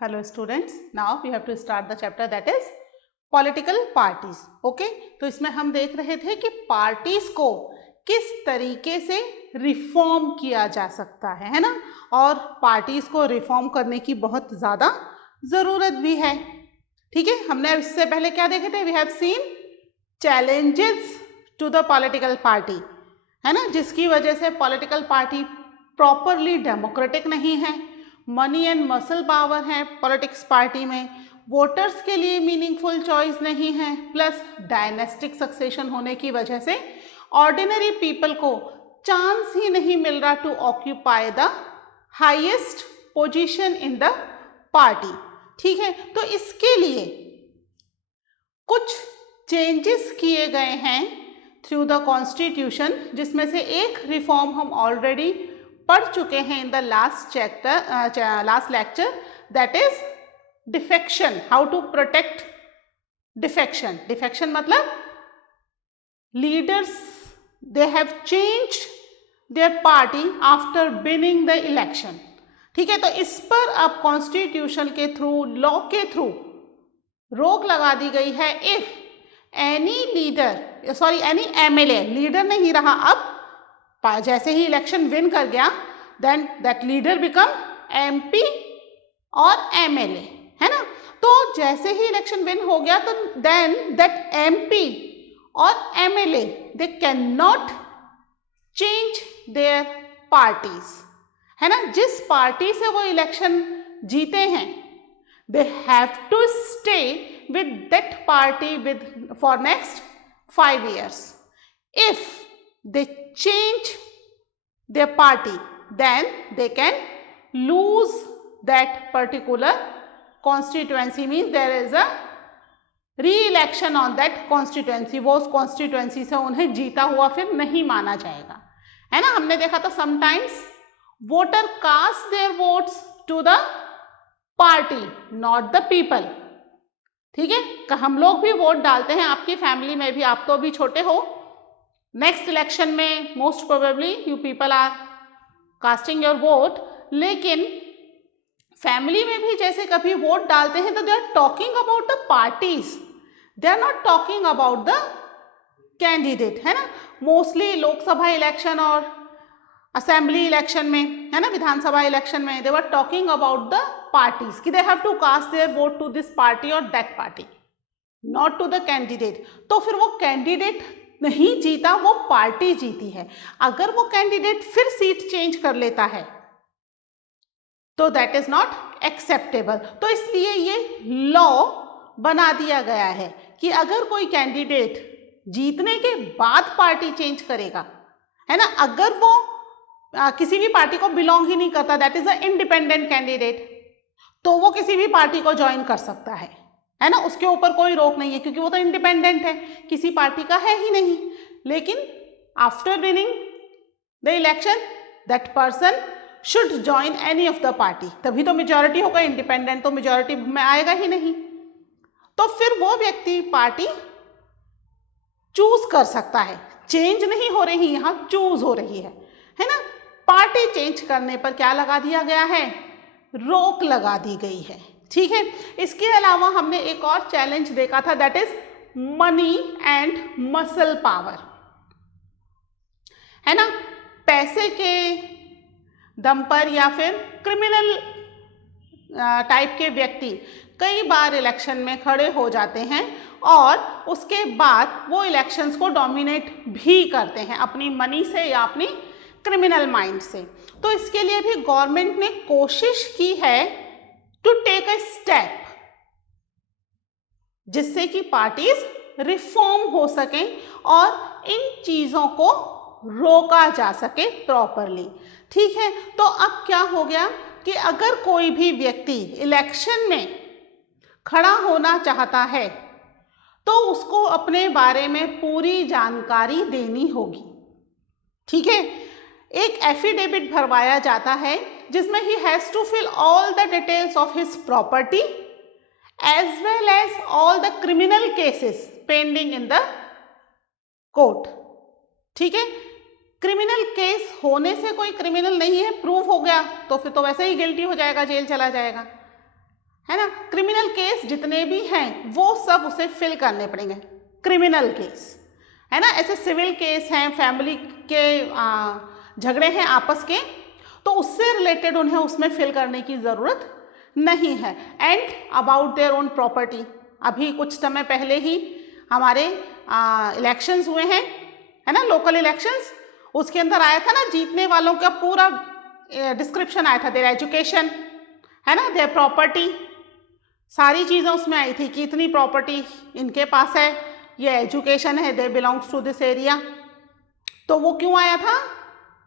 Hello students, now we have to start the chapter that is political parties. Okay, तो इसमें हम देख रहे थे कि पार्टीज को किस तरीके से रिफॉर्म किया जा सकता है ना, और पार्टीज को रिफॉर्म करने की बहुत ज़्यादा ज़रूरत भी है. ठीक है, हमने इससे पहले क्या देखे थे? We have seen challenges to the political party, है ना, जिसकी वजह से पॉलिटिकल पार्टी प्रॉपरली डेमोक्रेटिक नहीं है. मनी एंड मसल पावर है पॉलिटिक्स पार्टी में, वोटर्स के लिए मीनिंगफुल चॉइस नहीं है, प्लस डायनेस्टिक सक्सेशन होने की वजह से ऑर्डिनरी पीपल को चांस ही नहीं मिल रहा to occupy the highest position in the party. ठीक है, तो इसके लिए कुछ चेंजेस किए गए हैं थ्रू द कॉन्स्टिट्यूशन, जिसमें से एक रिफॉर्म हम ऑलरेडी पढ़ चुके हैं in the last lecture, that is defection. How to protect defection. Defection मतलब leaders they have changed their party after winning the election. ठीक है, तो इस पर अब कॉन्स्टिट्यूशन के थ्रू, लॉ के थ्रू रोक लगा दी गई है. If any leader, sorry any MLA, leader नहीं रहा अब, जैसे ही इलेक्शन विन कर गया, then that leader become MP और एमएलए, है ना. तो जैसे ही इलेक्शन विन हो गया तो देन दैट एमपी और MLA they can not change their parties, है ना. जिस पार्टी से वो इलेक्शन जीते हैं, they have to stay with that party for next 5 years. If they change their party, then they can lose that particular constituency. Means there is a re-election on that constituency. वो उस constituency से उन्हें जीता हुआ फिर नहीं माना जाएगा, है ना. हमने देखा था sometimes voter cast their votes to the party, not the people. ठीक है, हम लोग भी वोट डालते हैं, आपकी फैमिली में भी, आप तो अभी छोटे हो. नेक्स्ट इलेक्शन में most probably you people are casting your vote, लेकिन फैमिली में भी जैसे कभी वोट डालते हैं तो they are talking about the parties, they are not talking about the candidate, है ना. मोस्टली लोकसभा इलेक्शन और असेंबली इलेक्शन में, है ना, विधानसभा इलेक्शन में, they were talking about the parties कि they have to cast their vote to this party और that party, not to the candidate. तो फिर वो कैंडिडेट नहीं जीता, वो पार्टी जीती है. अगर वो कैंडिडेट फिर सीट चेंज कर लेता है तो दैट इज नॉट एक्सेप्टेबल. तो इसलिए ये लॉ बना दिया गया है कि अगर कोई कैंडिडेट जीतने के बाद पार्टी चेंज करेगा, है ना, अगर वो किसी भी पार्टी को बिलोंग ही नहीं करता, that is a independent candidate, तो वो किसी भी पार्टी को ज्वाइन कर सकता है ना. उसके ऊपर कोई रोक नहीं है क्योंकि वो तो इंडिपेंडेंट है, किसी पार्टी का है ही नहीं. लेकिन after winning the election that person should join any of the party, तभी तो मेजॉरिटी होगा. इंडिपेंडेंट तो मेजॉरिटी में आएगा ही नहीं, तो फिर वो व्यक्ति पार्टी चूज कर सकता है. चेंज नहीं हो रही, यहां चूज हो रही है ना. पार्टी चेंज करने पर क्या लगा दिया गया है? रोक लगा दी गई है. ठीक है, इसके अलावा हमने एक और चैलेंज देखा था, that is money and muscle power, है ना. पैसे के दम पर या फिर क्रिमिनल टाइप के व्यक्ति कई बार इलेक्शन में खड़े हो जाते हैं और उसके बाद वो इलेक्शंस को डोमिनेट भी करते हैं अपनी मनी से या अपनी क्रिमिनल माइंड से. तो इसके लिए भी गवर्नमेंट ने कोशिश की है टू टेक अ स्टेप जिससे कि पार्टीज रिफॉर्म हो सकें और इन चीजों को रोका जा सके प्रॉपरली. ठीक है, तो अब क्या हो गया कि अगर कोई भी व्यक्ति इलेक्शन में खड़ा होना चाहता है तो उसको अपने बारे में पूरी जानकारी देनी होगी. ठीक है, एक एफिडेविट भरवाया जाता है जिसमें ही has to fill all the details of his property as well as all the criminal cases pending in the court. ठीक है, क्रिमिनल केस होने से कोई क्रिमिनल नहीं है प्रूव हो गया तो फिर तो वैसे ही गिल्टी हो जाएगा, जेल चला जाएगा. है ना। क्रिमिनल केस जितने भी हैं वो सब उसे फिल करने पड़ेंगे, क्रिमिनल केस, है ना। ऐसे सिविल केस हैं, फैमिली के झगड़े हैं आपस के, तो उससे रिलेटेड उन्हें उसमें फिल करने की ज़रूरत नहीं है। And about their own property, अभी कुछ समय पहले ही हमारे इलेक्शंस हुए हैं, है ना, लोकल इलेक्शंस, उसके अंदर आया था ना जीतने वालों का पूरा डिस्क्रिप्शन आया था, देयर एजुकेशन, है ना, देयर प्रॉपर्टी, सारी चीज़ें उसमें आई थी कि इतनी प्रॉपर्टी इनके पास है, ये एजुकेशन है, they belongs to this area. तो वो क्यों आया था?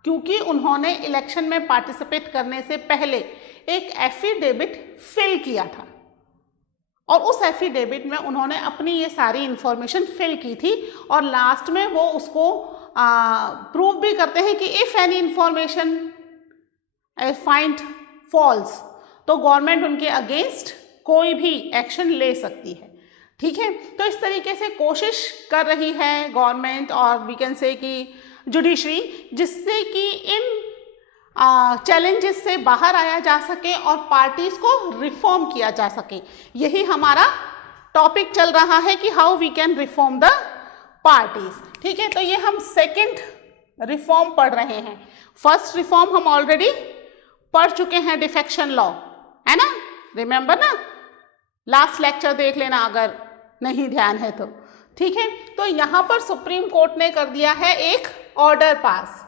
क्योंकि उन्होंने इलेक्शन में पार्टिसिपेट करने से पहले एक एफिडेविट फिल किया था, और उस एफिडेविट में उन्होंने अपनी ये सारी इंफॉर्मेशन फिल की थी, और लास्ट में वो उसको प्रूव भी करते हैं कि if any information find false, तो गवर्नमेंट उनके अगेंस्ट कोई भी एक्शन ले सकती है। ठीक है, तो इस तरीके से कोशिश कर रही है गवर्नमेंट और वी कैन से कि जुडिशरी, जिससे कि इन चैलेंजेस से बाहर आया जा सके और पार्टीज को रिफॉर्म किया जा सके। यही हमारा टॉपिक चल रहा है कि how we can reform the parties. ठीक है, तो ये हम सेकंड रिफॉर्म पढ़ रहे हैं। फर्स्ट रिफॉर्म हम ऑलरेडी पढ़ चुके हैं, डिफेक्शन लॉ, है ना, रिमेंबर ना, लास्ट लेक्चर देख लेना अगर नहीं ध्यान है तो। ठीक है, तो यहां पर सुप्रीम कोर्ट ने कर दिया है एक order pass.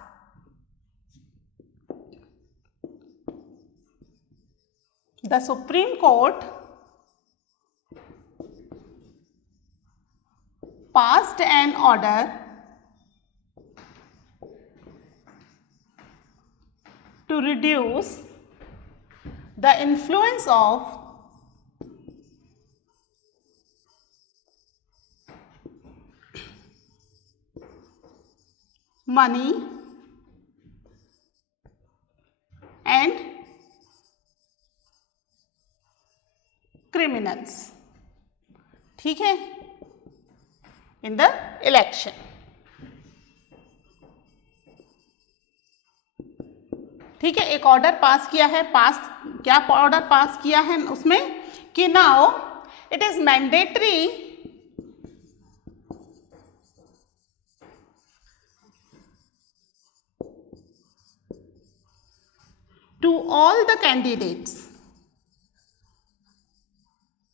The Supreme court passed an order to reduce the influence of money and criminals, ठीक है, इन द इलेक्शन। ठीक है, एक ऑर्डर पास किया है, क्या ऑर्डर पास किया है उसमें कि now it is mandatory to all the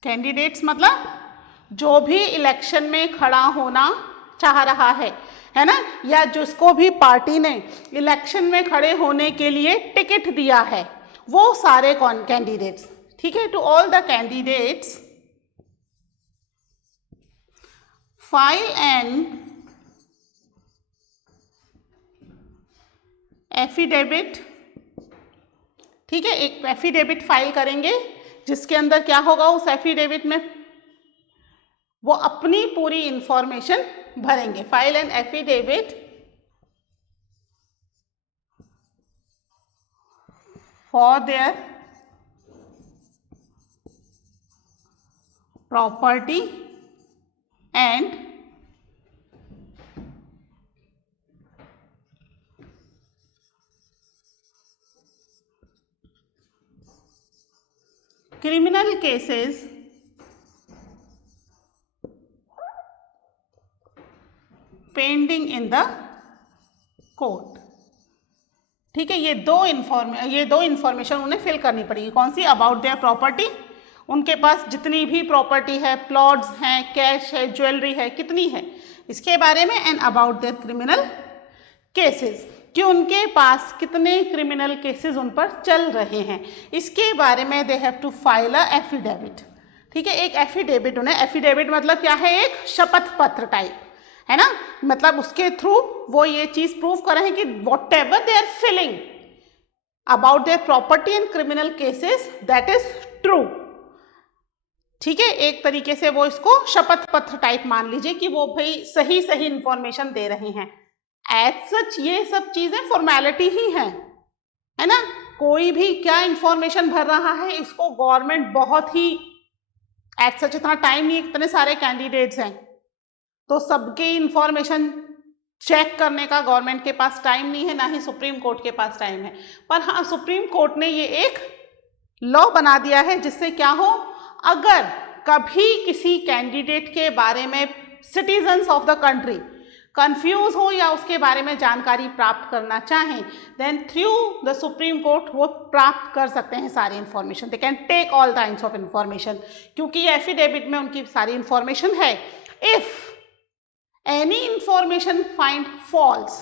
candidates मतलब जो भी इलेक्शन में खड़ा होना चाह रहा है ना, या जिसको भी पार्टी ने इलेक्शन में खड़े होने के लिए टिकट दिया है, वो सारे कैंडिडेट्स। ठीक है, to all the candidates file an affidavit. ठीक है, एक एफिडेविट फाइल करेंगे जिसके अंदर क्या होगा, उस एफिडेविट में वो अपनी पूरी इंफॉर्मेशन भरेंगे। File an affidavit for their property and criminal cases pending in the court. ठीक है, ये दो इंफॉर्मेशन उन्हें फिल करनी पड़ेगी। कौन सी? अबाउट देयर प्रॉपर्टी, उनके पास जितनी भी प्रॉपर्टी है, प्लॉट्स हैं, कैश है, ज्वेलरी है, कितनी है, इसके बारे में। And about their criminal cases, कि उनके पास कितने क्रिमिनल केसेस उन पर चल रहे हैं, इसके बारे में they have to file a affidavit. ठीक है, एक एफिडेविट उन्हें, एफिडेविट मतलब क्या है, एक शपथ पत्र टाइप, है ना, मतलब उसके थ्रू वो ये चीज प्रूव कर रहे हैं कि whatever they are feeling about their property and criminal cases that is true. ठीक है, एक तरीके से वो इसको शपथ पत्र टाइप मान लीजिए कि वो भाई सही इंफॉर्मेशन दे रहे हैं। एज सच ये सब चीजें फॉर्मेलिटी ही हैं, है ना, कोई भी क्या इंफॉर्मेशन भर रहा है, इसको गवर्नमेंट बहुत ही एज सच, इतना टाइम नहीं, इतने सारे कैंडिडेट्स हैं तो सबके इंफॉर्मेशन चेक करने का गवर्नमेंट के पास टाइम नहीं है, ना ही सुप्रीम कोर्ट के पास टाइम है। पर हाँ, सुप्रीम कोर्ट ने ये एक लॉ बना दिया है जिससे क्या हो, अगर कभी किसी कैंडिडेट के बारे में citizens of the country confuse हो या उसके बारे में जानकारी प्राप्त करना चाहें, then through the Supreme Court वो प्राप्त कर सकते हैं सारी information, they can take all kinds of information, क्योंकि ये एफिडेविट में उनकी सारी इंफॉर्मेशन है। If any information find false,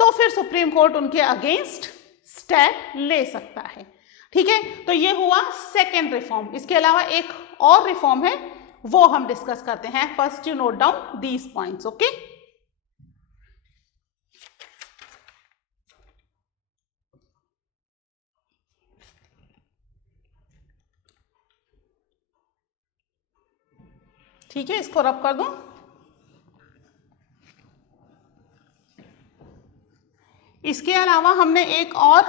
तो फिर सुप्रीम कोर्ट उनके अगेंस्ट स्टेप ले सकता है। ठीक है, तो ये हुआ सेकेंड रिफॉर्म। इसके अलावा एक और रिफॉर्म है, वो हम डिस्कस करते हैं। First you note down these points, okay. ठीक है, इसको रब कर दूं। इसके अलावा हमने एक और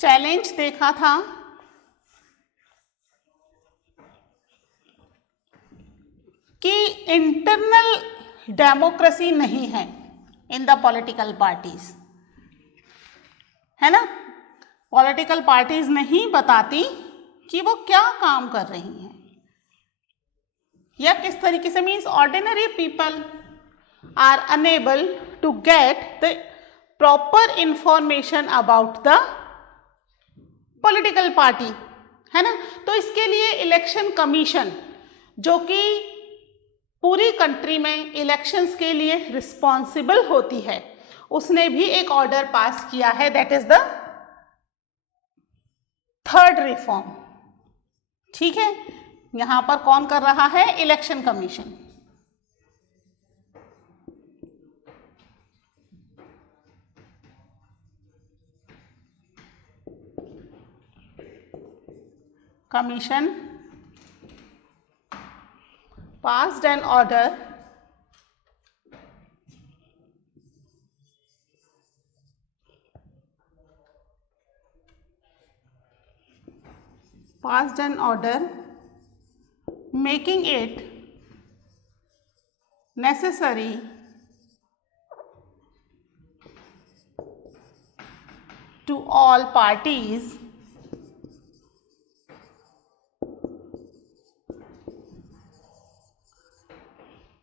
चैलेंज देखा था कि इंटरनल डेमोक्रेसी नहीं है इन द पॉलिटिकल पार्टीज, है ना। पॉलिटिकल पार्टीज नहीं बताती कि वो क्या काम कर रही हैं या किस तरीके से, means ordinary people are enable to get the proper information about the political party, है ना। तो इसके लिए इलेक्शन कमीशन, जो कि पूरी कंट्री में इलेक्शंस के लिए रिस्पॉन्सिबल होती है, उसने भी एक ऑर्डर पास किया है, that is the third reform. ठीक है, यहां पर कौन कर रहा है, election commission. Commission passed an order making it necessary to all parties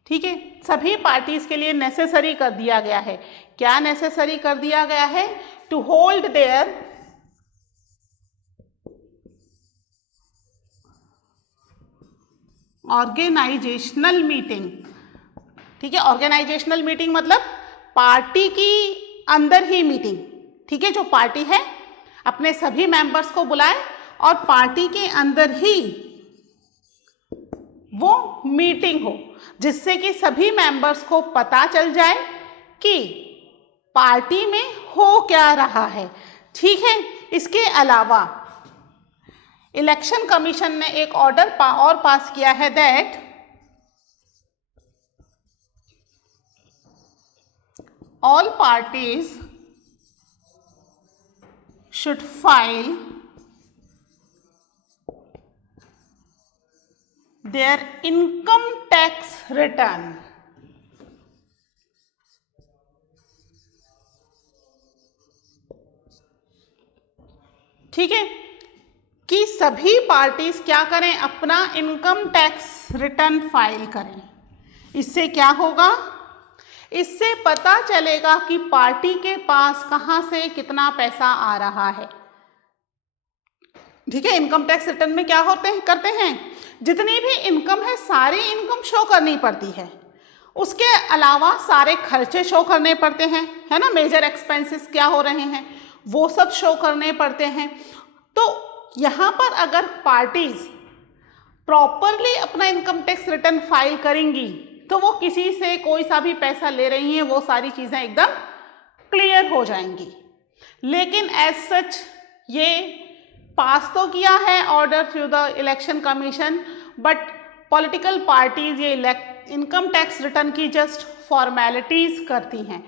ठीक है, सभी पार्टीज के लिए नेसेसरी कर दिया गया है। क्या नेसेसरी कर दिया गया है, to hold their organisational meeting. ठीक है, ऑर्गेनाइजेशनल मीटिंग मतलब पार्टी की अंदर ही मीटिंग। ठीक है, जो पार्टी है अपने सभी मेंबर्स को बुलाए और पार्टी के अंदर ही वो मीटिंग हो, जिससे कि सभी मेंबर्स को पता चल जाए कि पार्टी में हो क्या रहा है। ठीक है, इसके अलावा इलेक्शन कमीशन ने एक ऑर्डर और पास किया है, that all parties should file their income tax return। ठीक है, कि सभी पार्टीज क्या करें, अपना इनकम टैक्स रिटर्न फाइल करें। इससे क्या होगा, इससे पता चलेगा कि पार्टी के पास कहां से कितना पैसा आ रहा है। ठीक है, इनकम टैक्स रिटर्न में क्या करते हैं, जितनी भी इनकम है सारी इनकम शो करनी पड़ती है, उसके अलावा सारे खर्चे शो करने पड़ते हैं, है ना। मेजर एक्सपेंसेस क्या हो रहे हैं वो सब शो करने पड़ते हैं। तो यहाँ पर अगर पार्टीज प्रॉपरली अपना इनकम टैक्स रिटर्न फाइल करेंगी तो वो किसी से कोई सा भी पैसा ले रही हैं वो सारी चीज़ें एकदम क्लियर हो जाएंगी। लेकिन एज सच ये पास तो किया है order through the election commission, but political parties ये इनकम टैक्स रिटर्न की जस्ट फॉर्मेलिटीज करती हैं,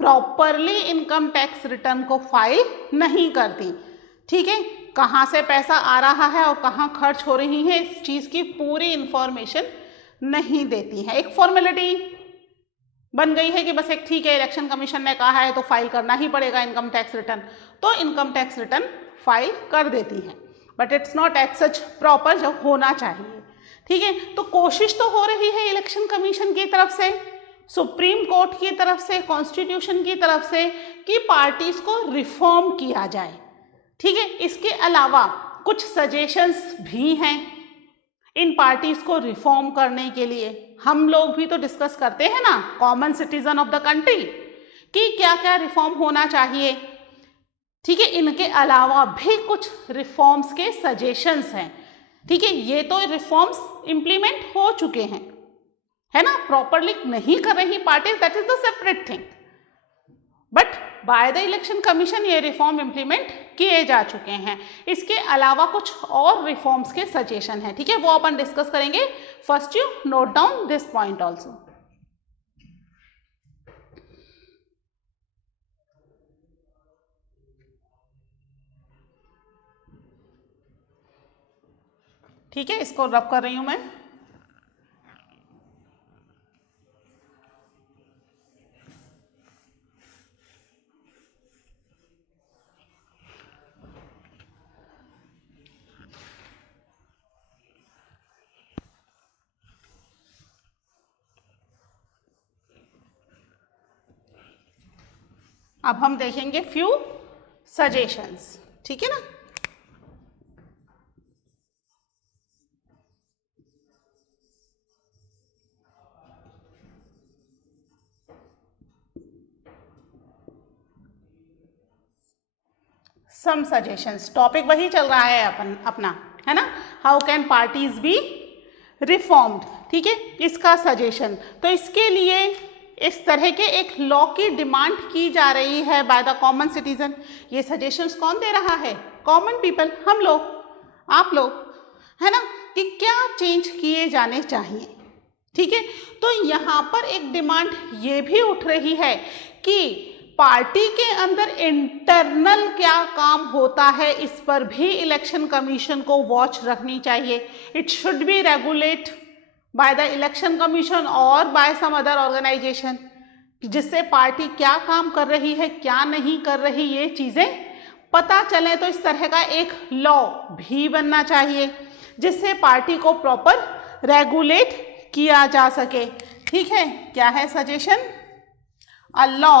प्रॉपरली इनकम टैक्स रिटर्न को फाइल नहीं करती। ठीक है, कहाँ से पैसा आ रहा है और कहाँ खर्च हो रही है इस चीज़ की पूरी इंफॉर्मेशन नहीं देती है। एक फॉर्मेलिटी बन गई है कि बस एक ठीक है इलेक्शन कमीशन ने कहा है तो फाइल करना ही पड़ेगा इनकम टैक्स रिटर्न, तो इनकम टैक्स रिटर्न फाइल कर देती है। But it's not at such proper जो होना चाहिए। ठीक है, तो कोशिश तो हो रही है इलेक्शन कमीशन की तरफ से, सुप्रीम कोर्ट की तरफ से, कॉन्स्टिट्यूशन की तरफ से कि पार्टीज को रिफॉर्म किया जाए। ठीक है, इसके अलावा कुछ सजेशंस भी हैं इन पार्टीज को रिफॉर्म करने के लिए। हम लोग भी तो डिस्कस करते हैं ना, common citizen of the country, कि क्या क्या रिफॉर्म होना चाहिए। ठीक है, इनके अलावा भी कुछ रिफॉर्म्स के सजेशंस हैं। ठीक है, ये तो रिफॉर्म्स इंप्लीमेंट हो चुके हैं, है ना, प्रॉपरली नहीं कर रही parties, that is the separate thing, but by the election commission ये रिफॉर्म इंप्लीमेंट किए जा चुके हैं। इसके अलावा कुछ और रिफॉर्म्स के सजेशन हैं। ठीक है, वो अपन डिस्कस करेंगे। First you note down this point also. ठीक है, इसको रब कर रही हूं मैं। अब हम देखेंगे फ्यू सजेशंस। ठीक है ना, सम सजेशंस, टॉपिक वही चल रहा है अपना, है ना, how can parties B reformed. ठीक है, इसका सजेशन, तो इसके लिए इस तरह के एक लॉ की डिमांड की जा रही है बाय द कॉमन सिटीजन। ये सजेशंस कौन दे रहा है? कॉमन पीपल, हम लोग, आप लोग, है ना, कि क्या चेंज किए जाने चाहिए। ठीक है, तो यहाँ पर एक डिमांड ये भी उठ रही है कि पार्टी के अंदर इंटरनल क्या काम होता है, इस पर भी इलेक्शन कमीशन को वॉच रखनी चाहिए। It should B regulate by the election commission और बाय सम अदर ऑर्गेनाइजेशन, जिससे पार्टी क्या काम कर रही है, क्या नहीं कर रही, ये चीजें पता चले। तो इस तरह का एक लॉ भी बनना चाहिए जिससे पार्टी को प्रॉपर रेगुलेट किया जा सके। ठीक है, क्या है suggestion? A law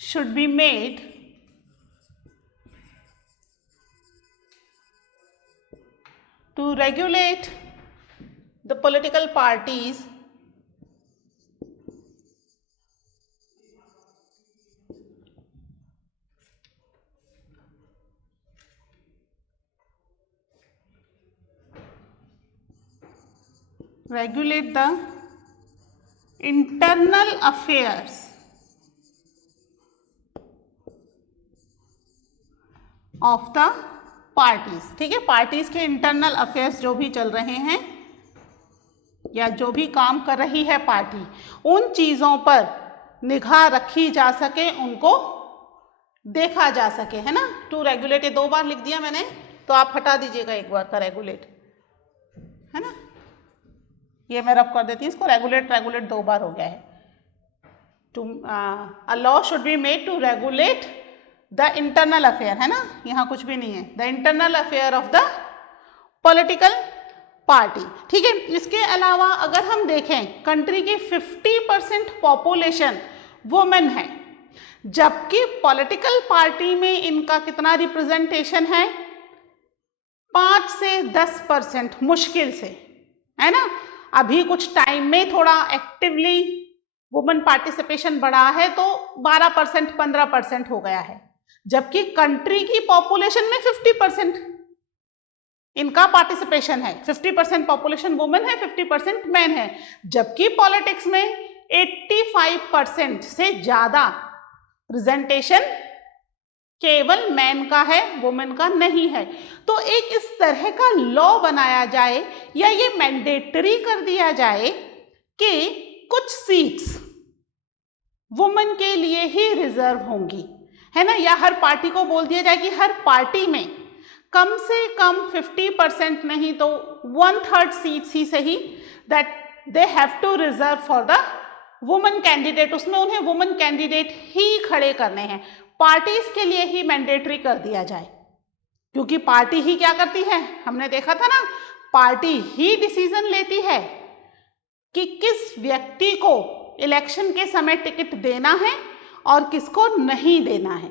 should be made to regulate the political parties regulate the internal affairs of the parties. ठीक है, पार्टीज के इंटरनल अफेयर्स जो भी चल रहे हैं या जो भी काम कर रही है पार्टी, उन चीजों पर निगाह रखी जा सके, उनको देखा जा सके, है ना। टू रेगुलेट, ये 2 बार लिख दिया मैंने, तो आप हटा दीजिएगा एक बार का रेगुलेट, है ना, ये मैं रब कर देती हूँ इसको। रेगुलेट 2 बार हो गया है। To a law should be made to regulate the internal affair, है ना, यहाँ कुछ भी नहीं है, the internal affair of the political party. ठीक है, इसके अलावा अगर हम देखें, कंट्री की 50% पॉपुलेशन वुमेन है, जबकि पॉलिटिकल पार्टी में इनका कितना रिप्रेजेंटेशन है? 5 से 10% मुश्किल से, है ना। अभी कुछ टाइम में थोड़ा एक्टिवली वुमेन पार्टिसिपेशन बढ़ा है, तो 12% 15% हो गया है, जबकि कंट्री की पॉपुलेशन में 50% इनका पार्टिसिपेशन है। 50% पॉपुलेशन वुमेन है, 50% मैन है, जबकि पॉलिटिक्स में 85% से ज्यादा प्रेजेंटेशन केवल मैन का है, वुमेन का नहीं है। तो एक इस तरह का लॉ बनाया जाए या ये मैंडेटरी कर दिया जाए कि कुछ सीट्स वुमेन के लिए ही रिजर्व होंगी, है ना, या हर पार्टी को बोल दिया जाए कि हर पार्टी में कम से कम 50% नहीं तो 1/3 सीट्स ही सही, that they have to reserve for the women candidate, उसमें उन्हें वुमेन कैंडिडेट ही खड़े करने हैं, पार्टीज के लिए ही मैंडेटरी कर दिया जाए, क्योंकि पार्टी ही क्या करती है, हमने देखा था ना, पार्टी ही डिसीजन लेती है कि किस व्यक्ति को इलेक्शन के समय टिकट देना है और किसको नहीं देना है।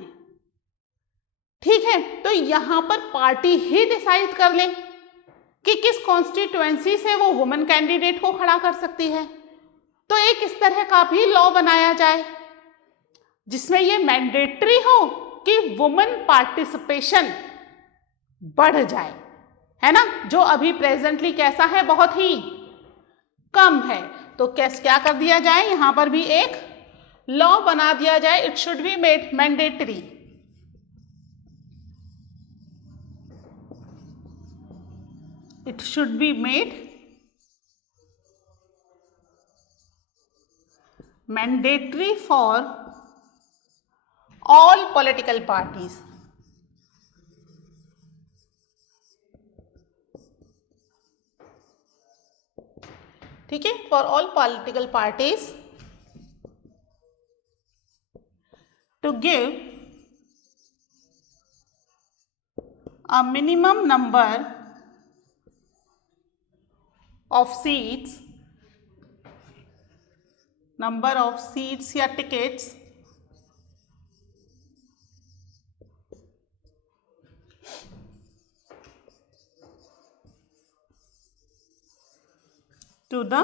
ठीक है, तो यहां पर पार्टी ही डिसाइड कर ले कि किस कॉन्स्टिट्यूएंसी से वो वुमेन कैंडिडेट को खड़ा कर सकती है। तो एक इस तरह का भी लॉ बनाया जाए जिसमें ये मैंडेटरी हो कि वुमेन पार्टिसिपेशन बढ़ जाए, है ना, जो अभी प्रेजेंटली कैसा है, बहुत ही कम है। तो क्या कर दिया जाए, यहां पर भी एक लॉ बना दिया जाए, it should be made mandatory. It should be made mandatory for all political parties. ठीक है, for all political parties to give a minimum number of seats, या tickets to the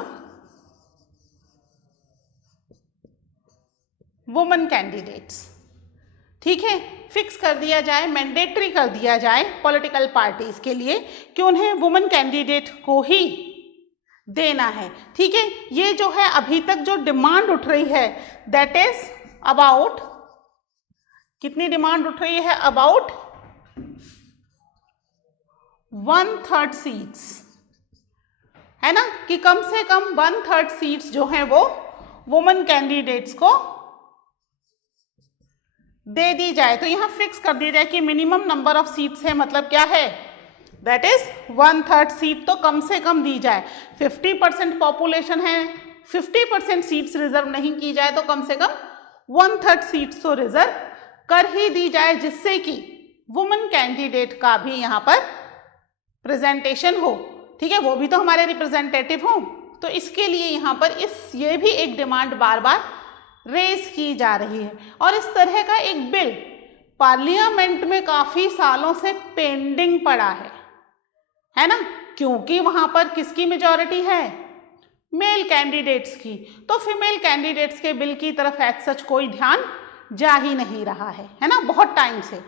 women candidates। ठीक है, fix कर दिया जाए, mandatory कर दिया जाए पॉलिटिकल पार्टीज के लिए कि उन्हें वुमेन कैंडिडेट को ही देना है। ठीक है, ये जो है अभी तक जो डिमांड उठ रही है दैट इज अबाउट, कितनी डिमांड उठ रही है, अबाउट 1/3 सीट्स, है ना, कि कम से कम 1/3 सीट्स जो हैं वो वुमेन कैंडिडेट्स को दे दी जाए। तो यहां फिक्स कर दिया जाए कि मिनिमम नंबर ऑफ सीट्स है, मतलब क्या है, दैट इज 1/3 सीट तो कम से कम दी जाए। 50% पॉपुलेशन है, 50% सीट्स रिजर्व नहीं की जाए तो कम से कम 1/3 सीट्स तो रिजर्व कर ही दी जाए, जिससे कि वुमेन कैंडिडेट का भी यहाँ पर प्रेजेंटेशन हो। ठीक है, वो भी तो हमारे रिप्रेजेंटेटिव हो। तो इसके लिए यहाँ पर ये भी एक डिमांड बार बार रेज की जा रही है। और इस तरह का एक बिल पार्लियामेंट में काफी सालों से पेंडिंग पड़ा है ना, क्योंकि वहां पर किसकी मेजॉरिटी है, मेल कैंडिडेट्स की। तो फीमेल कैंडिडेट्स के बिल की तरफ एज सच कोई ध्यान जा ही नहीं रहा है ना, बहुत टाइम से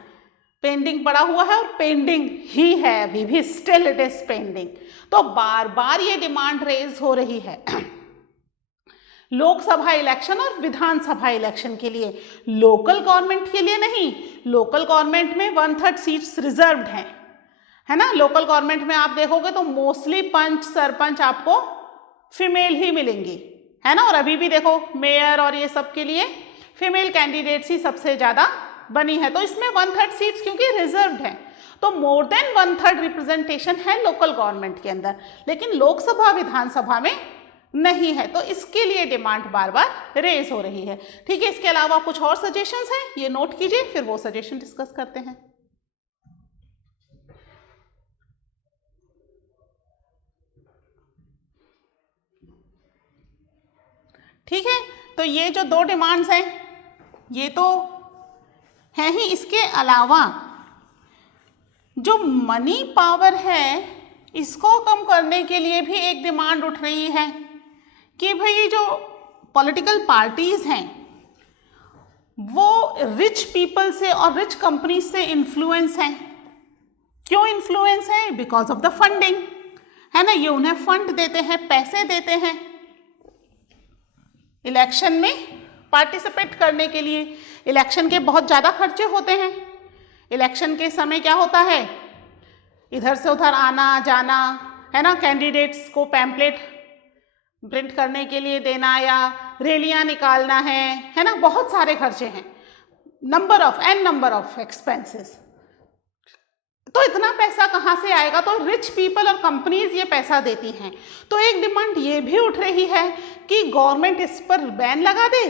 पेंडिंग पड़ा हुआ है और पेंडिंग ही है अभी भी, स्टिल इट इज पेंडिंग। तो बार बार ये डिमांड रेज हो रही है लोकसभा इलेक्शन और विधानसभा इलेक्शन के लिए, लोकल गवर्नमेंट के लिए नहीं। लोकल गवर्नमेंट में 1/3 सीट्स रिजर्व्ड हैं, है ना। लोकल गवर्नमेंट में आप देखोगे तो मोस्टली पंच सरपंच आपको फीमेल ही मिलेंगी, है ना। और अभी भी देखो मेयर और ये सब के लिए फीमेल कैंडिडेट्स ही सबसे ज्यादा बनी है। तो इसमें 1/3 सीट्स क्योंकि रिजर्व्ड है, तो मोर देन 1/3 रिप्रेजेंटेशन है लोकल गवर्नमेंट के अंदर, लेकिन लोकसभा विधानसभा में नहीं है। तो इसके लिए डिमांड बार बार रेज हो रही है। ठीक है, इसके अलावा कुछ और सजेशंस हैं, ये नोट कीजिए, फिर वो सजेशन डिस्कस करते हैं। ठीक है, तो ये जो 2 डिमांड्स हैं ये तो हैं ही, इसके अलावा जो मनी पावर है इसको कम करने के लिए भी एक डिमांड उठ रही है कि भाई जो पॉलिटिकल पार्टीज हैं वो रिच पीपल से और रिच कंपनी से इन्फ्लुएंस हैं। क्यों इन्फ्लुएंस है, बिकॉज ऑफ द फंडिंग, है ना। ये उन्हें फंड देते हैं, पैसे देते हैं इलेक्शन में पार्टिसिपेट करने के लिए। इलेक्शन के बहुत ज़्यादा खर्चे होते हैं। इलेक्शन के समय क्या होता है, इधर से उधर आना जाना, है ना, कैंडिडेट्स को पैम्पलेट प्रिंट करने के लिए देना या रैलियां निकालना है ना, बहुत सारे खर्चे हैं, नंबर ऑफ एक्सपेंसेस। तो इतना पैसा कहाँ से आएगा? तो रिच पीपल और कंपनीज ये पैसा देती हैं। तो एक डिमांड ये भी उठ रही है कि गवर्नमेंट इस पर बैन लगा दे,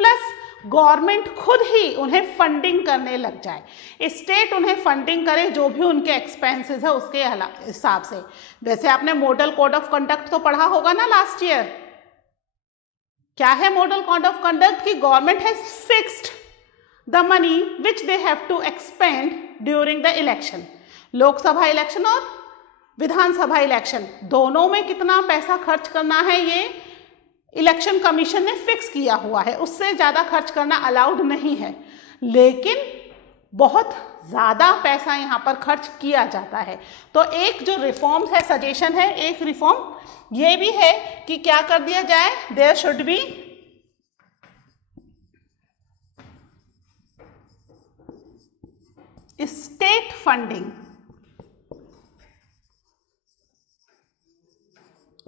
प्लस गवर्नमेंट खुद ही उन्हें फंडिंग करने लग जाए, स्टेट उन्हें फंडिंग करे जो भी उनके एक्सपेंसेस है उसके हिसाब से। वैसे आपने मॉडल कोड ऑफ कंडक्ट तो पढ़ा होगा ना लास्ट ईयर। क्या है मॉडल कोड ऑफ कंडक्ट? कि government has fixed the money which they have to expend during the election. Lok Sabha election और विधानसभा इलेक्शन दोनों में कितना पैसा खर्च करना है ये इलेक्शन कमीशन ने फिक्स किया हुआ है, उससे ज़्यादा खर्च करना अलाउड नहीं है। लेकिन बहुत ज़्यादा पैसा यहाँ पर खर्च किया जाता है। तो एक जो रिफॉर्म है, सजेशन है, एक रिफॉर्म ये भी है कि क्या कर दिया जाए, there should be state funding.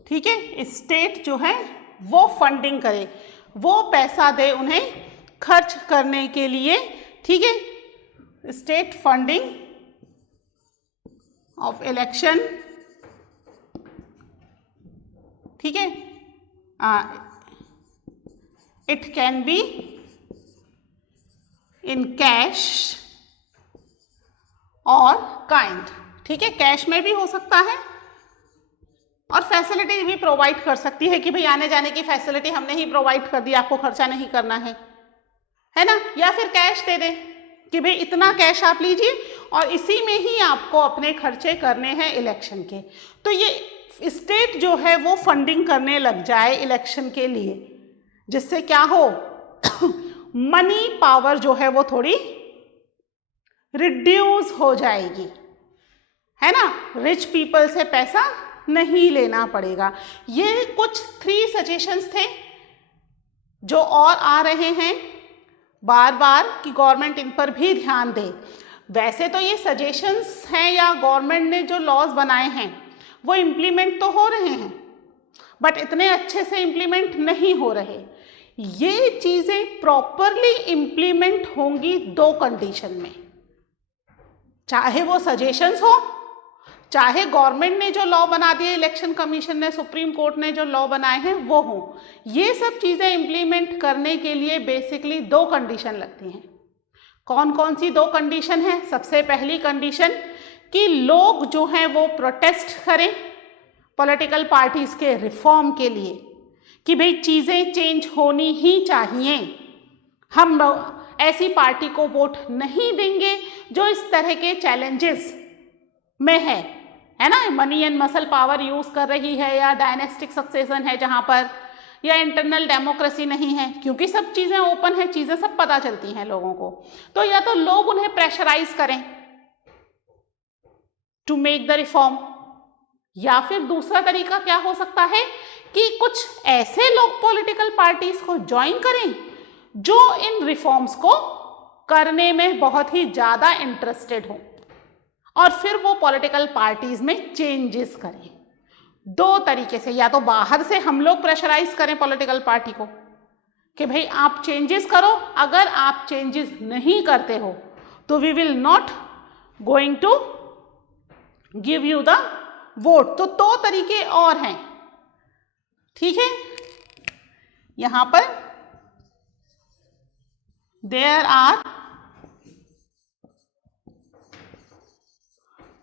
ठीक है, स्टेट जो है वो फंडिंग करे, वो पैसा दे उन्हें खर्च करने के लिए। ठीक है, स्टेट फंडिंग ऑफ इलेक्शन। ठीक है, it can be in cash और काइंड। ठीक है, कैश में भी हो सकता है और फैसिलिटी भी प्रोवाइड कर सकती है कि भाई आने जाने की फैसिलिटी हमने ही प्रोवाइड कर दी, आपको खर्चा नहीं करना है ना। या फिर कैश दे दे कि भाई इतना कैश आप लीजिए और इसी में ही आपको अपने खर्चे करने हैं इलेक्शन के। तो ये स्टेट जो है वो फंडिंग करने लग जाए इलेक्शन के लिए, जिससे क्या हो मनी पावर जो है वो थोड़ी रिड्यूस हो जाएगी, है ना। रिच पीपल से पैसा नहीं लेना पड़ेगा। ये कुछ 3 सजेशंस थे जो और आ रहे हैं बार बार कि गवर्नमेंट इन पर भी ध्यान दे। वैसे तो ये सजेशंस हैं या गवर्नमेंट ने जो लॉज बनाए हैं वो इम्प्लीमेंट तो हो रहे हैं, बट इतने अच्छे से इम्प्लीमेंट नहीं हो रहे। ये चीज़ें प्रॉपरली इम्प्लीमेंट होंगी 2 कंडीशन में, चाहे वो सजेशंस हो, चाहे गवर्नमेंट ने जो लॉ बना दिए, इलेक्शन कमीशन ने, सुप्रीम कोर्ट ने जो लॉ बनाए हैं वो हो। ये सब चीज़ें इम्प्लीमेंट करने के लिए बेसिकली 2 कंडीशन लगती हैं। कौन कौन सी 2 कंडीशन है? सबसे पहली कंडीशन कि लोग जो हैं वो प्रोटेस्ट करें पॉलिटिकल पार्टीज के रिफॉर्म के लिए कि भाई चीज़ें चेंज होनी ही चाहिए, हम ऐसी पार्टी को वोट नहीं देंगे जो इस तरह के चैलेंजेस में है ना, money and muscle power use कर रही है, या डायनेस्टिक सक्सेशन है जहां पर, या इंटरनल डेमोक्रेसी नहीं है, क्योंकि सब चीजें ओपन है, चीजें सब पता चलती हैं लोगों को। तो या तो लोग उन्हें प्रेशराइज करें टू मेक द रिफॉर्म, या फिर दूसरा तरीका क्या हो सकता है कि कुछ ऐसे लोग पॉलिटिकल पार्टीज को ज्वाइन करें जो इन रिफॉर्म्स को करने में बहुत ही ज्यादा इंटरेस्टेड हो और फिर वो पॉलिटिकल पार्टीज में चेंजेस करें। 2 तरीके से, या तो बाहर से हम लोग प्रेशराइज करें पॉलिटिकल पार्टी को कि भाई आप चेंजेस करो, अगर आप चेंजेस नहीं करते हो तो we will not going to give you the vote. तो 2 तरीके और हैं। ठीक है, यहां पर there are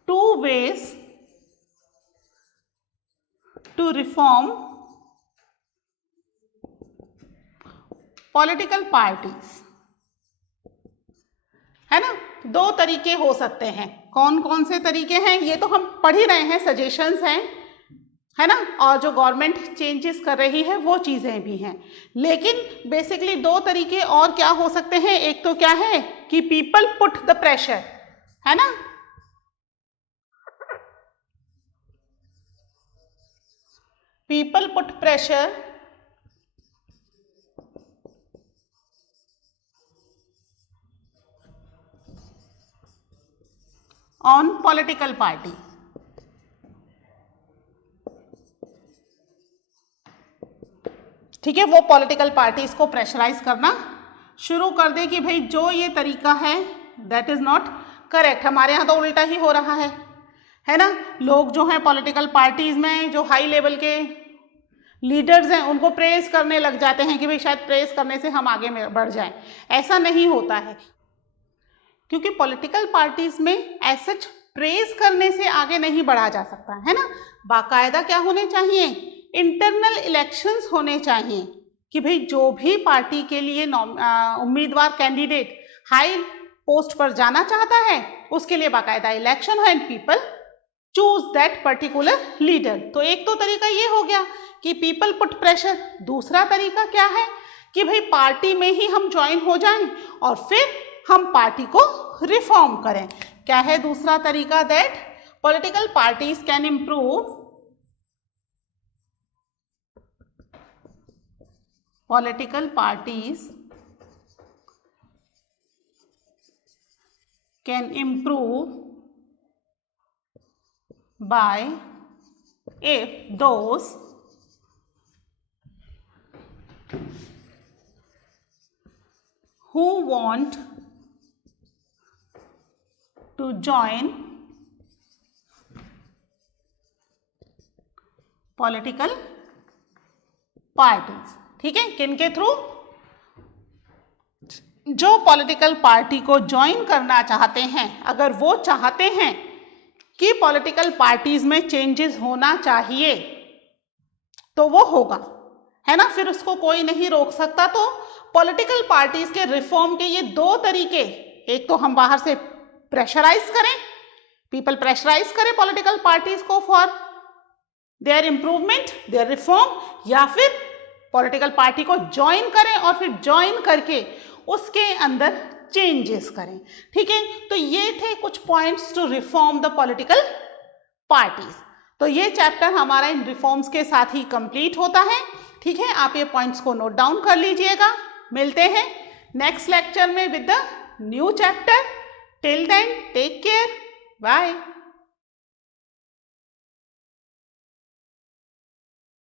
2 ways to reform political parties, है ना। 2 तरीके हो सकते हैं। कौन कौन से तरीके हैं ये तो हम पढ़ ही रहे हैं, सजेशंस हैं, है ना, और जो गवर्नमेंट चेंजेस कर रही है वो चीज़ें भी हैं। लेकिन बेसिकली 2 तरीके और क्या हो सकते हैं। एक तो क्या है कि पीपल पुट द प्रेशर, है ना, people put pressure on political party। ठीक है, वो पॉलिटिकल पार्टीज को प्रेशराइज करना शुरू कर दे कि भाई जो ये तरीका है दैट इज नॉट करेक्ट, हमारे यहाँ तो उल्टा ही हो रहा है ना। लोग जो हैं पॉलिटिकल पार्टीज में जो हाई लेवल के लीडर्स हैं उनको प्रेज करने लग जाते हैं कि भाई शायद प्रेज करने से हम आगे में बढ़ जाएं। ऐसा नहीं होता है, क्योंकि पॉलिटिकल पार्टीज में ऐसा प्रेज करने से आगे नहीं बढ़ा जा सकता है ना। बाकायदा क्या होने चाहिए, इंटरनल इलेक्शंस होने चाहिए कि भाई जो भी पार्टी के लिए उम्मीदवार कैंडिडेट हाई पोस्ट पर जाना चाहता है उसके लिए बाकायदा इलेक्शन हो and people choose that particular leader. तो एक तो तरीका ये हो गया कि पीपल पुट प्रेशर। दूसरा तरीका क्या है कि भाई पार्टी में ही हम ज्वाइन हो जाएं और फिर हम पार्टी को रिफॉर्म करें। क्या है दूसरा तरीका, that political parties can improve political parties can improve by if those who want to join political parties, ठीक है, किनके थ्रू, जो पॉलिटिकल पार्टी को ज्वाइन करना चाहते हैं, अगर वो चाहते हैं कि पॉलिटिकल पार्टीज में चेंजेस होना चाहिए तो वो होगा, है ना, फिर उसको कोई नहीं रोक सकता। तो पॉलिटिकल पार्टीज के रिफॉर्म के ये दो तरीके, एक तो हम बाहर से प्रेशराइज करें, पीपल प्रेशराइज करें पॉलिटिकल पार्टीज को for their improvement, their reform, या फिर पॉलिटिकल पार्टी को ज्वाइन करें और फिर ज्वाइन करके उसके अंदर चेंजेस करें। ठीक है, तो ये थे कुछ points to reform the political parties. तो ये चैप्टर हमारा इन रिफॉर्म्स के साथ ही कंप्लीट होता है। ठीक है, आप ये पॉइंट्स को नोट डाउन कर लीजिएगा। मिलते हैं नेक्स्ट लेक्चर में with the new chapter. Till then take care, bye.